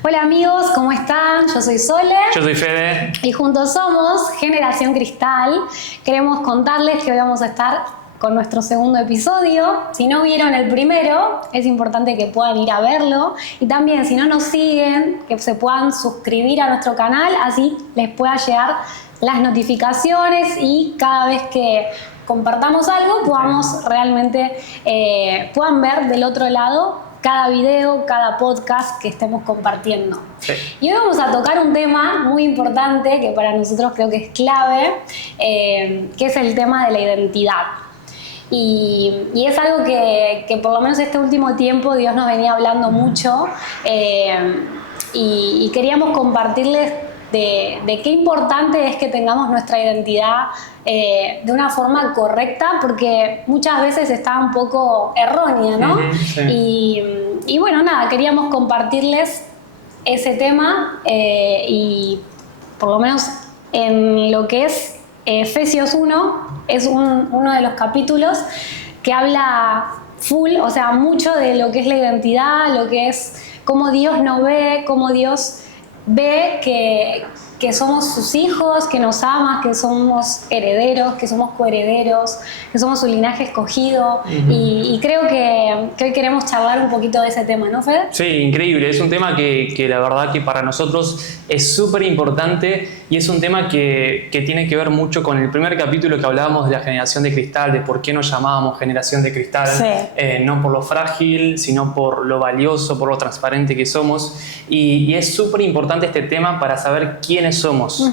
Hola amigos, ¿cómo están? Yo soy Sole. Yo soy Fede. Y juntos somos Generación Cristal. Queremos contarles que hoy vamos a estar con nuestro segundo episodio. Si no vieron el primero, es importante que puedan ir a verlo. Y también, si no nos siguen, que se puedan suscribir a nuestro canal, así les pueda llegar las notificaciones y cada vez que compartamos algo, podamos realmente, puedan ver del otro lado cada video, cada podcast que estemos compartiendo. Sí. Y hoy vamos a tocar un tema muy importante que para nosotros creo que es clave, que es el tema de la identidad. Y es algo que por lo menos este último tiempo Dios nos venía hablando mucho, y queríamos compartirles de qué importante es que tengamos nuestra identidad de una forma correcta, porque muchas veces está un poco errónea, ¿no? Sí. Y bueno, nada, queríamos compartirles ese tema, y por lo menos en lo que es Efesios 1, es uno de los capítulos que habla full, o sea, mucho de lo que es la identidad, lo que es cómo Dios nos ve, cómo Dios ve que somos sus hijos, que nos ama, que somos herederos, que somos coherederos, que somos su linaje escogido. Y creo que hoy queremos charlar un poquito de ese tema, ¿no, Fede? Sí, increíble. Es un tema que la verdad que para nosotros es súper importante y es un tema que tiene que ver mucho con el primer capítulo que hablábamos de la generación de cristal, de por qué nos llamábamos generación de cristal. Sí. No por lo frágil, sino por lo valioso, por lo transparente que somos. Y es súper importante este tema para saber quiénes somos.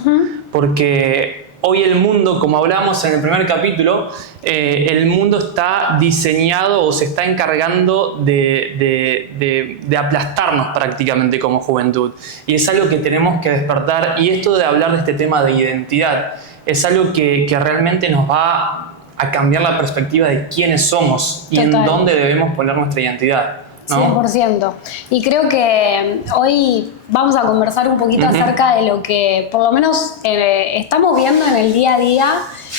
Porque hoy el mundo, como hablamos en el primer capítulo, el mundo está diseñado o se está encargando de aplastarnos prácticamente como juventud. Y es algo que tenemos que despertar. Y esto de hablar de este tema de identidad es algo que realmente nos va a cambiar la perspectiva de quiénes somos y en dónde debemos poner nuestra identidad, ¿no? 100%. Y creo que hoy vamos a conversar un poquito acerca de lo que por lo menos estamos viendo en el día a día.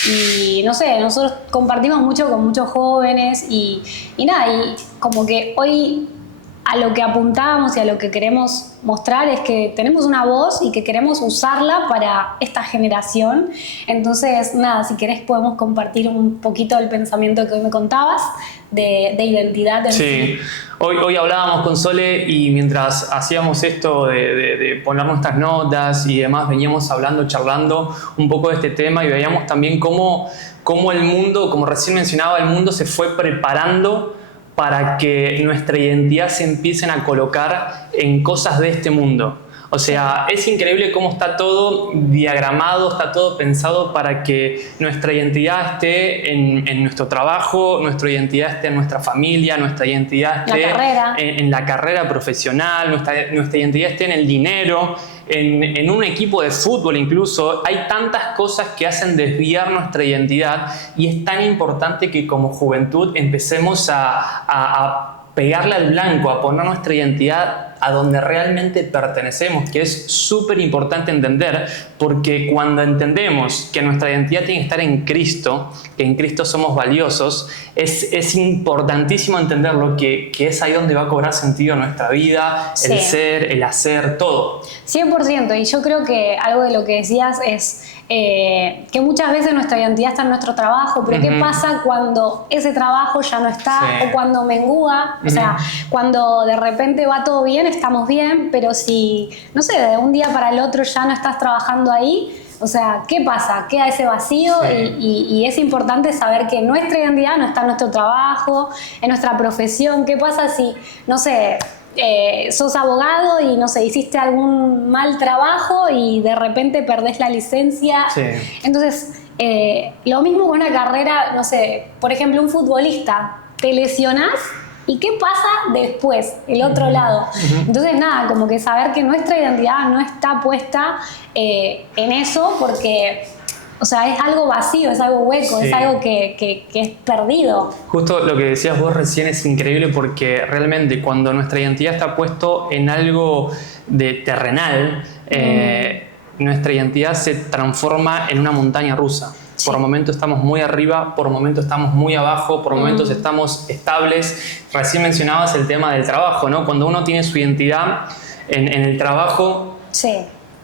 Y no sé, nosotros compartimos mucho con muchos jóvenes y nada, y como que hoy a lo que apuntamos y a lo que queremos mostrar es que tenemos una voz y que queremos usarla para esta generación. Entonces, nada, si querés podemos compartir un poquito del pensamiento que hoy me contabas de identidad. Sí, hoy hablábamos con Sole y mientras hacíamos esto de poner nuestras notas y demás, veníamos hablando, charlando un poco de este tema y veíamos también cómo el mundo, como recién mencionaba, el mundo se fue preparando para que nuestra identidad se empiecen a colocar en cosas de este mundo. O sea, es increíble cómo está todo diagramado, está todo pensado para que nuestra identidad esté en nuestro trabajo, nuestra identidad esté en nuestra familia, nuestra identidad esté en la carrera profesional, nuestra identidad esté en el dinero, en un equipo de fútbol incluso. Hay tantas cosas que hacen desviar nuestra identidad y es tan importante que como juventud empecemos a pegarle al blanco, a poner nuestra identidad a donde realmente pertenecemos, que es súper importante entender, porque cuando entendemos que nuestra identidad tiene que estar en Cristo, que en Cristo somos valiosos, es importantísimo entenderlo, que es ahí donde va a cobrar sentido nuestra vida, el ser, el hacer, todo. 100%, y yo creo que algo de lo que decías es que muchas veces nuestra identidad está en nuestro trabajo, pero ¿qué pasa cuando ese trabajo ya no está? O cuando mengua, o sea, cuando de repente va todo bien, estamos bien, pero si, no sé, de un día para el otro ya no estás trabajando ahí, o sea, ¿qué pasa? Queda ese vacío y es importante saber que nuestra identidad no está en nuestro trabajo, en nuestra profesión. ¿Qué pasa si, no sé, sos abogado y no sé, hiciste algún mal trabajo y de repente perdés la licencia? Entonces, lo mismo con una carrera, no sé, por ejemplo, un futbolista, te lesionás y ¿qué pasa después, el otro lado? Entonces, nada, como que saber que nuestra identidad no está puesta en eso, porque o sea, es algo vacío, es algo hueco, es algo que es perdido. Justo lo que decías vos recién es increíble, porque realmente cuando nuestra identidad está puesto en algo de terrenal, nuestra identidad se transforma en una montaña rusa. Por momentos estamos muy arriba, por momentos estamos muy abajo, por momentos estamos estables. Recién mencionabas el tema del trabajo, ¿no? Cuando uno tiene su identidad en el trabajo. Sí.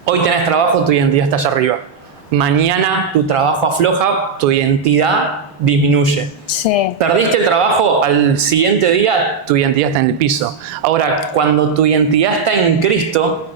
Hoy tenés trabajo, tu identidad está allá arriba. Mañana tu trabajo afloja, tu identidad disminuye. Sí. Perdiste el trabajo, al siguiente día tu identidad está en el piso. Ahora, cuando tu identidad está en Cristo,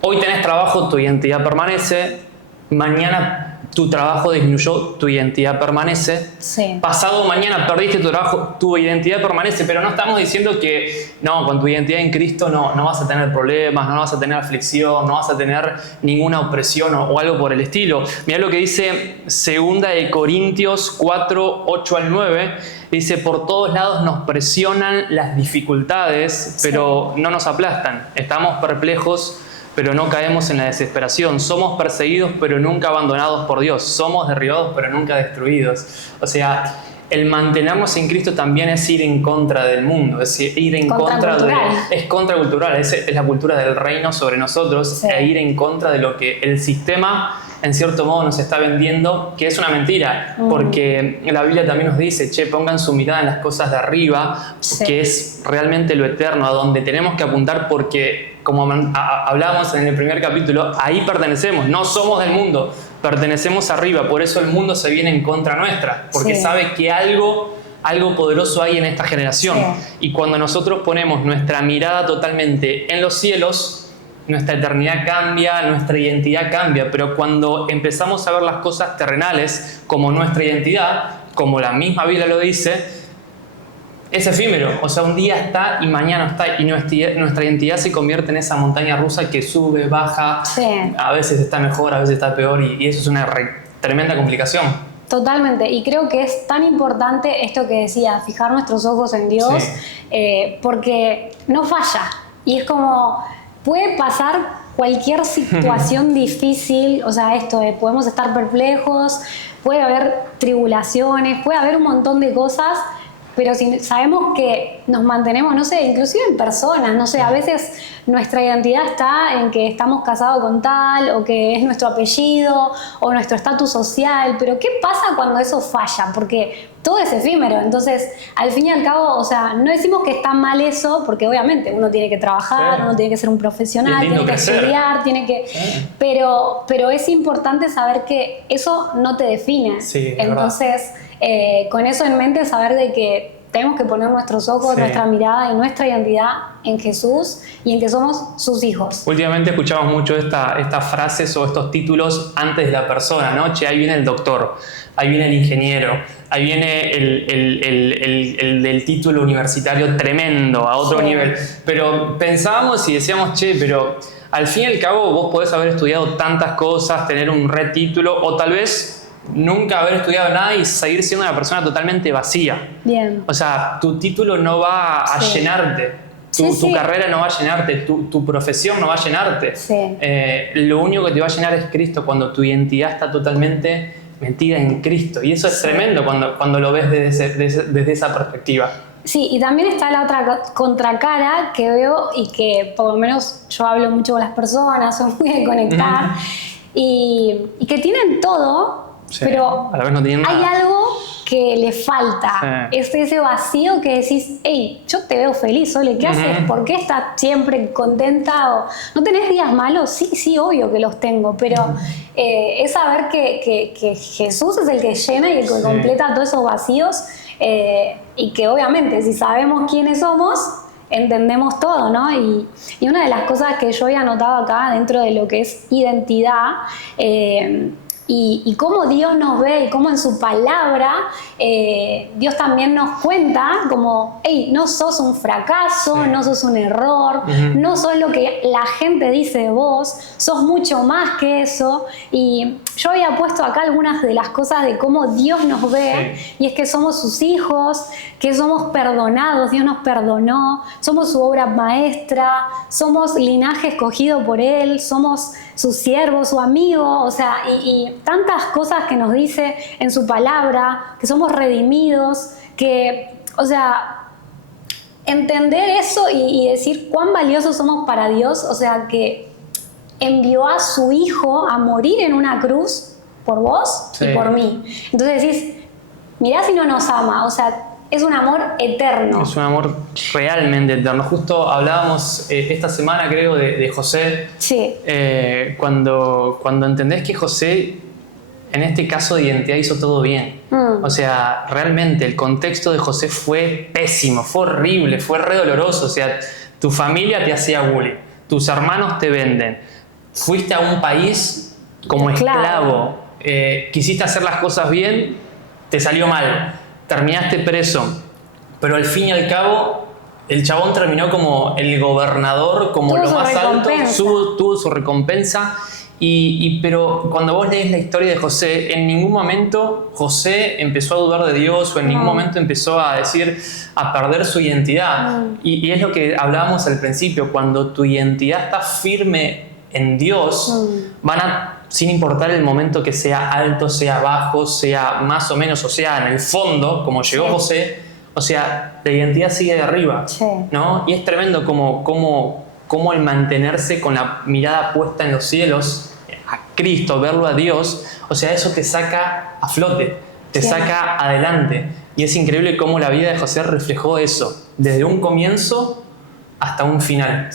hoy tenés trabajo, tu identidad permanece. Mañana tu trabajo disminuyó, tu identidad permanece. Sí. Pasado mañana perdiste tu trabajo, tu identidad permanece. Pero no estamos diciendo que no, con tu identidad en Cristo no vas a tener problemas, no vas a tener aflicción, no vas a tener ninguna opresión o algo por el estilo. Mirá lo que dice 2 Corintios 4, 8 al 9. Dice, por todos lados nos presionan las dificultades, pero no nos aplastan. Estamos perplejos, pero no caemos en la desesperación. Somos perseguidos, pero nunca abandonados por Dios. Somos derribados, pero nunca destruidos. O sea, el mantenernos en Cristo también es ir en contra del mundo, es decir, ir en contra de... Es contracultural, es la cultura del reino sobre nosotros, e ir en contra de lo que el sistema, en cierto modo, nos está vendiendo, que es una mentira, porque la Biblia también nos dice, pongan su mirada en las cosas de arriba, que es realmente lo eterno, a donde tenemos que apuntar, porque como hablábamos en el primer capítulo, ahí pertenecemos, no somos del mundo, pertenecemos arriba, por eso el mundo se viene en contra nuestra, porque sabe que algo poderoso hay en esta generación. Y cuando nosotros ponemos nuestra mirada totalmente en los cielos, nuestra eternidad cambia, nuestra identidad cambia, pero cuando empezamos a ver las cosas terrenales como nuestra identidad, como la misma Biblia lo dice, es efímero, o sea, un día está y mañana está, y nuestra identidad se convierte en esa montaña rusa que sube, baja, a veces está mejor, a veces está peor, y eso es una tremenda complicación. Totalmente, y creo que es tan importante esto que decía, fijar nuestros ojos en Dios, porque no falla, y es como, puede pasar cualquier situación difícil, o sea, podemos estar perplejos, puede haber tribulaciones, puede haber un montón de cosas, pero si sabemos que nos mantenemos, no sé, inclusive en personas, no sé, a veces nuestra identidad está en que estamos casados con tal, o que es nuestro apellido, o nuestro estatus social, pero ¿qué pasa cuando eso falla? Porque todo es efímero, entonces, al fin y al cabo, o sea, no decimos que está mal eso, porque obviamente uno tiene que trabajar, uno tiene que ser un profesional, tiene que estudiar, tiene que... Pero es importante saber que eso no te define. Entonces, con eso en mente, saber de que tenemos que poner nuestros ojos, nuestra mirada y nuestra identidad en Jesús y en que somos sus hijos. Últimamente escuchamos mucho estas frases o estos títulos antes de la persona, ¿no? Ahí viene el doctor, ahí viene el ingeniero, ahí viene el del título universitario tremendo, a otro nivel. Pero pensábamos y decíamos, pero al fin y al cabo vos podés haber estudiado tantas cosas, tener un retítulo, o tal vez nunca haber estudiado nada y seguir siendo una persona totalmente vacía. Bien. O sea, tu título no va a llenarte, tu carrera no va a llenarte, tu profesión no va a llenarte. Lo único que te va a llenar es Cristo, cuando tu identidad está totalmente metida en Cristo. Y eso es tremendo cuando lo ves desde esa perspectiva. Sí, y también está la otra contracara que veo, y que por lo menos yo hablo mucho con las personas, soy muy de conectar, y que tienen todo, pero a la vez no tienen nada. Hay algo que le falta, es ese vacío que decís, hey, yo te veo feliz, Sole, ¿qué haces? ¿Por qué estás siempre contenta? ¿O no tenés días malos? Sí, obvio que los tengo, pero es saber que Jesús es el que llena y el que completa todos esos vacíos, y que obviamente si sabemos quiénes somos, entendemos todo, ¿no? Y una de las cosas que yo había notado acá dentro de lo que es identidad, y cómo Dios nos ve y cómo en su palabra Dios también nos cuenta como, hey, no sos un fracaso, no sos un error, no sos lo que la gente dice de vos, sos mucho más que eso. Y yo había puesto acá algunas de las cosas de cómo Dios nos ve, y es que somos sus hijos, que somos perdonados, Dios nos perdonó, somos su obra maestra, somos linaje escogido por Él, somos su siervo, su amigo, o sea, y tantas cosas que nos dice en su palabra, que somos redimidos, que, o sea, entender eso y decir cuán valiosos somos para Dios, o sea, que envió a su Hijo a morir en una cruz por vos y por mí. Entonces decís, mirá si no nos ama, o sea, es un amor eterno. Es un amor realmente eterno. Justo hablábamos esta semana, creo, de José. Sí. Cuando entendés que José, en este caso de identidad, hizo todo bien. O sea, realmente el contexto de José fue pésimo, fue horrible, fue re doloroso. O sea, tu familia te hacía bullying, tus hermanos te venden, fuiste a un país como esclavo, quisiste hacer las cosas bien, te salió mal, terminaste preso, pero al fin y al cabo el chabón terminó como el gobernador, como lo más alto, tuvo su recompensa. Pero cuando vos lees la historia de José, en ningún momento José empezó a dudar de Dios, o en ningún momento empezó a perder su identidad. Y es lo que hablábamos al principio: cuando tu identidad está firme en Dios, sin importar el momento que sea alto, sea bajo, sea más o menos, o sea en el fondo, como llegó José, o sea, la identidad sigue de arriba, ¿no? Y es tremendo como el mantenerse con la mirada puesta en los cielos, a Cristo, verlo a Dios, o sea, eso te saca a flote, te saca adelante. Y es increíble cómo la vida de José reflejó eso, desde un comienzo hasta un final.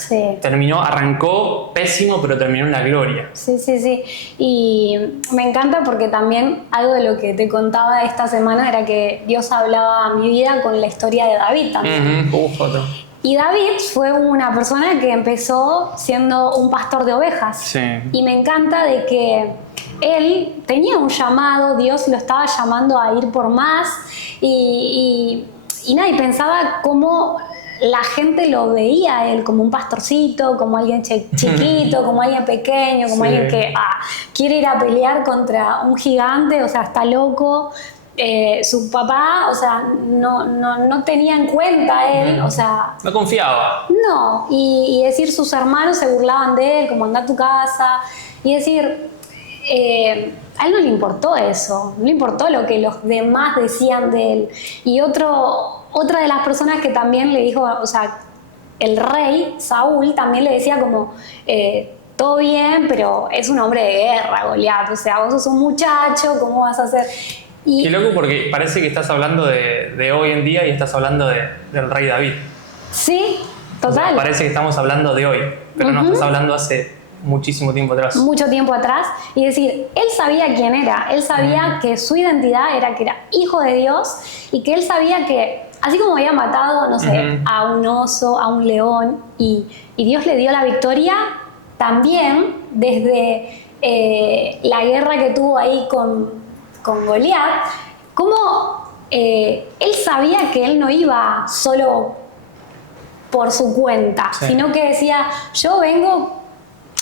Arrancó pésimo, pero terminó en la gloria. Sí. Y me encanta porque también algo de lo que te contaba esta semana era que Dios hablaba a mi vida con la historia de David también. Y David fue una persona que empezó siendo un pastor de ovejas. Y me encanta de que él tenía un llamado, Dios lo estaba llamando a ir por más, y pensaba cómo la gente lo veía a él como un pastorcito, como alguien chiquito, como alguien pequeño, como alguien que quiere ir a pelear contra un gigante, o sea, está loco. Su papá, o sea, no tenía en cuenta a él, o sea... No confiaba. No, y decir, sus hermanos se burlaban de él, como anda a tu casa, y decir, a él no le importó eso, no le importó lo que los demás decían de él. Y otra de las personas que también le dijo, o sea, el rey, Saúl, también le decía como... todo bien, pero es un hombre de guerra, Goliat, o sea, vos sos un muchacho, ¿cómo vas a hacer...? Qué loco, porque parece que estás hablando de hoy en día y estás hablando del rey David. Sí, total. O sea, parece que estamos hablando de hoy, pero no estás hablando hace muchísimo tiempo atrás. Mucho tiempo atrás. Y decir, él sabía quién era. Él sabía que su identidad era que era hijo de Dios, y que él sabía que, así como había matado, no sé, a un oso, a un león, y Dios le dio la victoria, también desde la guerra que tuvo ahí con Goliat, como él sabía que él no iba solo por su cuenta, sino que decía, yo vengo,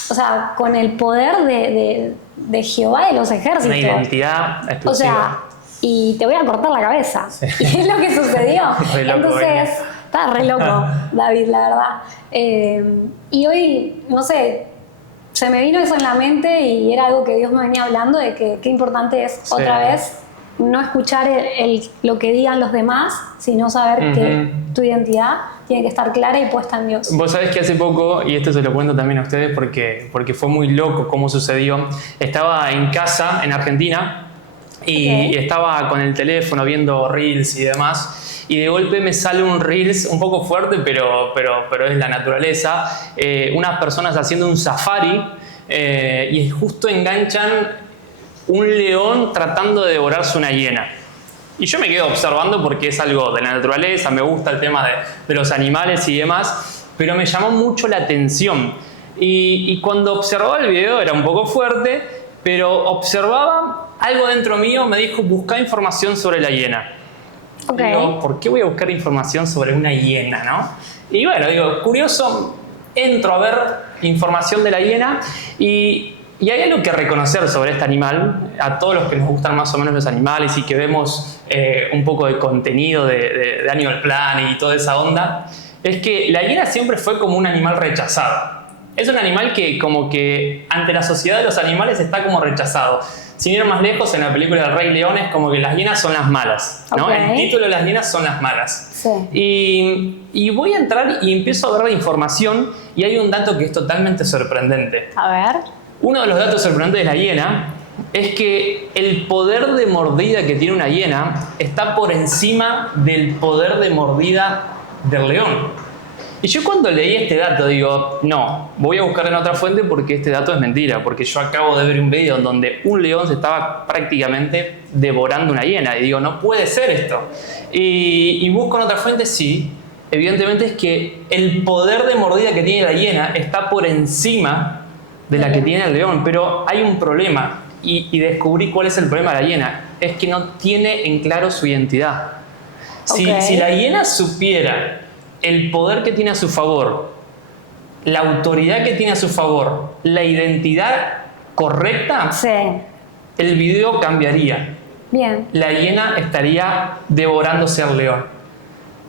o sea, con el poder de Jehová de los ejércitos. Una identidad exclusiva. O sea, y te voy a cortar la cabeza. Y es lo que sucedió. Entonces, está re loco David, la verdad. Y hoy, no sé, se me vino eso en la mente, y era algo que Dios me venía hablando, de que qué importante es otra vez no escuchar lo que digan los demás, sino saber que tu identidad tiene que estar clara y puesta en Dios. Vos sabés que hace poco, y esto se lo cuento también a ustedes porque fue muy loco cómo sucedió, estaba en casa en Argentina y estaba con el teléfono viendo reels y demás, y de golpe me sale un reels un poco fuerte, pero es la naturaleza, unas personas haciendo un safari, y justo enganchan un león tratando de devorarse una hiena. Y yo me quedo observando porque es algo de la naturaleza, me gusta el tema de los animales y demás, pero me llamó mucho la atención. Y cuando observaba el video, era un poco fuerte, pero observaba algo dentro mío, me dijo, busca información sobre la hiena. Digo, ¿por qué voy a buscar información sobre una hiena, no? Y bueno, digo, curioso, entro a ver información de la hiena, y hay algo que reconocer sobre este animal, a todos los que nos gustan más o menos los animales y que vemos un poco de contenido de Animal Planet y toda esa onda, es que la hiena siempre fue como un animal rechazado. Es un animal que como que ante la sociedad de los animales está como rechazado. Sin ir más lejos, en la película del Rey León es como que las hienas son las malas, ¿no? El título de las hienas son las malas. Y voy a entrar y empiezo a ver la información, y hay un dato que es totalmente sorprendente. A ver. Uno de los datos sorprendentes de la hiena es que el poder de mordida que tiene una hiena está por encima del poder de mordida del león. Y yo cuando leí este dato digo, no, voy a buscar en otra fuente porque este dato es mentira, porque yo acabo de ver un video donde un león se estaba prácticamente devorando una hiena y digo, no puede ser esto. Y busco en otra fuente, sí, evidentemente es que el poder de mordida que tiene la hiena está por encima de la que tiene el león, pero hay un problema y descubrí cuál es el problema de la hiena, es que no tiene en claro su identidad. Si la hiena supiera el poder que tiene a su favor, la autoridad que tiene a su favor, la identidad correcta, Sí. el video cambiaría. Bien. La hiena estaría devorándose al león.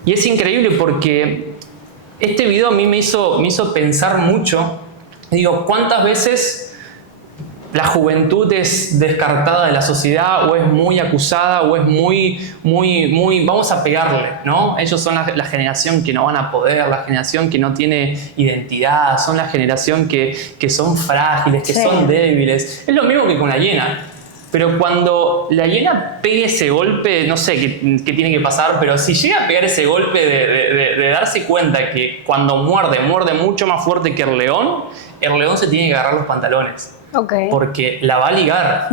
Y es increíble porque este video a mí me hizo pensar mucho. Digo, ¿cuántas veces la juventud es descartada de la sociedad o es muy acusada o es muy, vamos a pegarle, ¿no? Ellos son la generación que no van a poder, la generación que no tiene identidad, son la generación que son frágiles, que son débiles. Es lo mismo que con la hiena. Pero cuando la hiena pegue ese golpe, no sé qué tiene que pasar, pero si llega a pegar ese golpe de darse cuenta que cuando muerde mucho más fuerte que el león se tiene que agarrar los pantalones. Porque la va a ligar.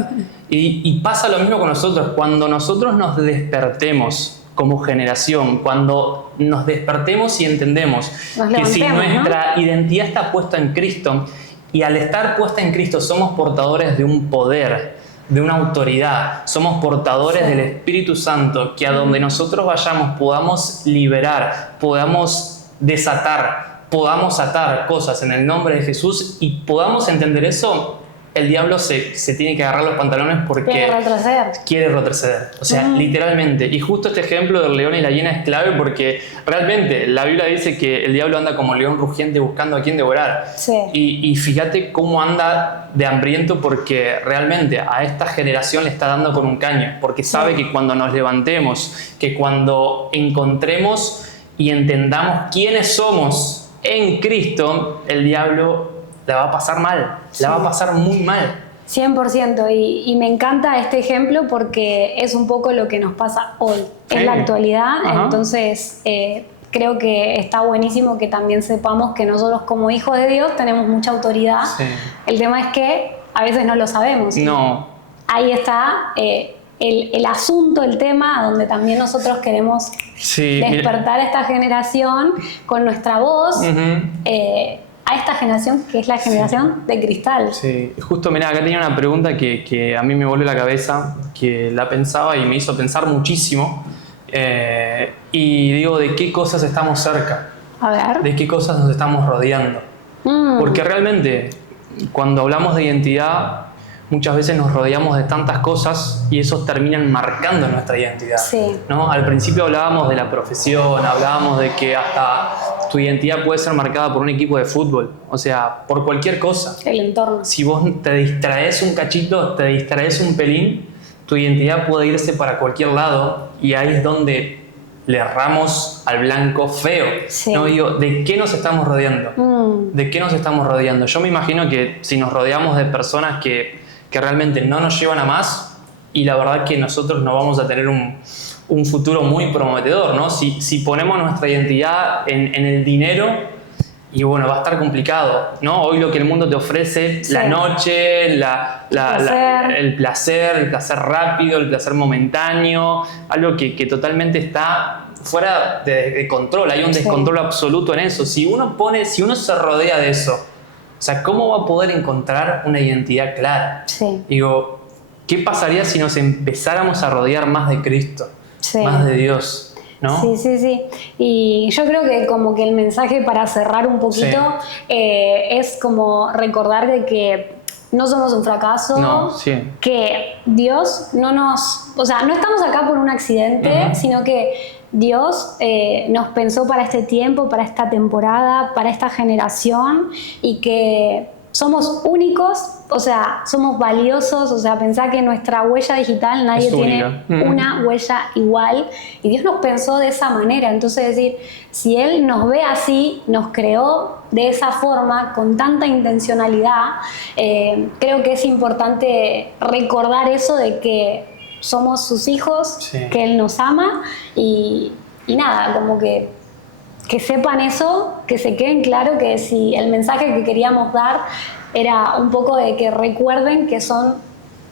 Y pasa lo mismo con nosotros. Cuando nosotros nos despertemos como generación, cuando nos despertemos y entendemos que si nuestra identidad está puesta en Cristo, y al estar puesta en Cristo somos portadores de un poder, de una autoridad, somos portadores del Espíritu Santo, que a donde nosotros vayamos podamos liberar, podamos desatar, podamos atar cosas en el nombre de Jesús y podamos entender eso, el diablo se tiene que agarrar los pantalones porque quiere retroceder. O sea, literalmente. Y justo este ejemplo del león y la hiena es clave porque realmente la Biblia dice que el diablo anda como león rugiente buscando a quien devorar. Sí. Y fíjate cómo anda de hambriento porque realmente a esta generación le está dando con un caño. Porque sabe que cuando nos levantemos, que cuando encontremos y entendamos quiénes somos en Cristo, el diablo la va a pasar mal, la va a pasar muy mal. 100%, y me encanta este ejemplo porque es un poco lo que nos pasa hoy, en la actualidad. Entonces creo que está buenísimo que también sepamos que nosotros como hijos de Dios tenemos mucha autoridad. El tema es que a veces no lo sabemos. No. Ahí está el asunto, el tema, donde también nosotros queremos despertar a esta generación con nuestra voz. A esta generación que es la generación de cristal. Sí, justo, mirá, acá tenía una pregunta que a mí me volvió la cabeza, que la pensaba y me hizo pensar muchísimo. Y digo, ¿de qué cosas estamos cerca? A ver. ¿De qué cosas nos estamos rodeando? Porque realmente, cuando hablamos de identidad, muchas veces nos rodeamos de tantas cosas y esos terminan marcando nuestra identidad. ¿No? Al principio hablábamos de la profesión, hablábamos de que hasta tu identidad puede ser marcada por un equipo de fútbol, o sea, por cualquier cosa. El entorno. Si vos te distraes un cachito, te distraes un pelín, tu identidad puede irse para cualquier lado y ahí es donde le erramos al blanco feo. No digo, ¿de qué nos estamos rodeando? ¿De qué nos estamos rodeando? Yo me imagino que si nos rodeamos de personas que realmente no nos llevan a más, y la verdad que nosotros no vamos a tener un futuro muy prometedor, ¿no? Si ponemos nuestra identidad en el dinero, y bueno, va a estar complicado, ¿no? Hoy lo que el mundo te ofrece, la noche, el placer rápido, el placer momentáneo, algo que totalmente está fuera de control, hay un descontrol absoluto en eso. Si uno se rodea de eso, o sea, ¿cómo va a poder encontrar una identidad clara? Digo, ¿qué pasaría si nos empezáramos a rodear más de Cristo, más de Dios? ¿No? Sí. Y yo creo que como que el mensaje para cerrar un poquito es como recordar de que no somos un fracaso, que Dios o sea, no estamos acá por un accidente, sino que Dios nos pensó para este tiempo, para esta temporada, para esta generación, y que somos únicos, o sea, somos valiosos, o sea, pensá que nuestra huella digital nadie tiene una huella igual y Dios nos pensó de esa manera. Entonces, decir, si Él nos ve así, nos creó de esa forma, con tanta intencionalidad, creo que es importante recordar eso de que somos sus hijos, que Él nos ama y nada, como que sepan eso, que se queden claro que si el mensaje que queríamos dar era un poco de que recuerden que son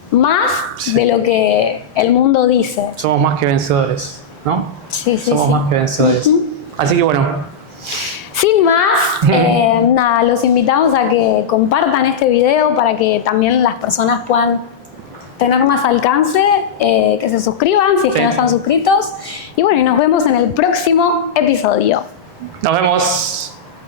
más de lo que el mundo dice. Somos más que vencedores, ¿no? Sí, somos más que vencedores. Así que bueno. Sin más, nada, los invitamos a que compartan este video para que también las personas puedan tener más alcance, que se suscriban si es que no están suscritos. Y bueno, y nos vemos en el próximo episodio. Nos vemos.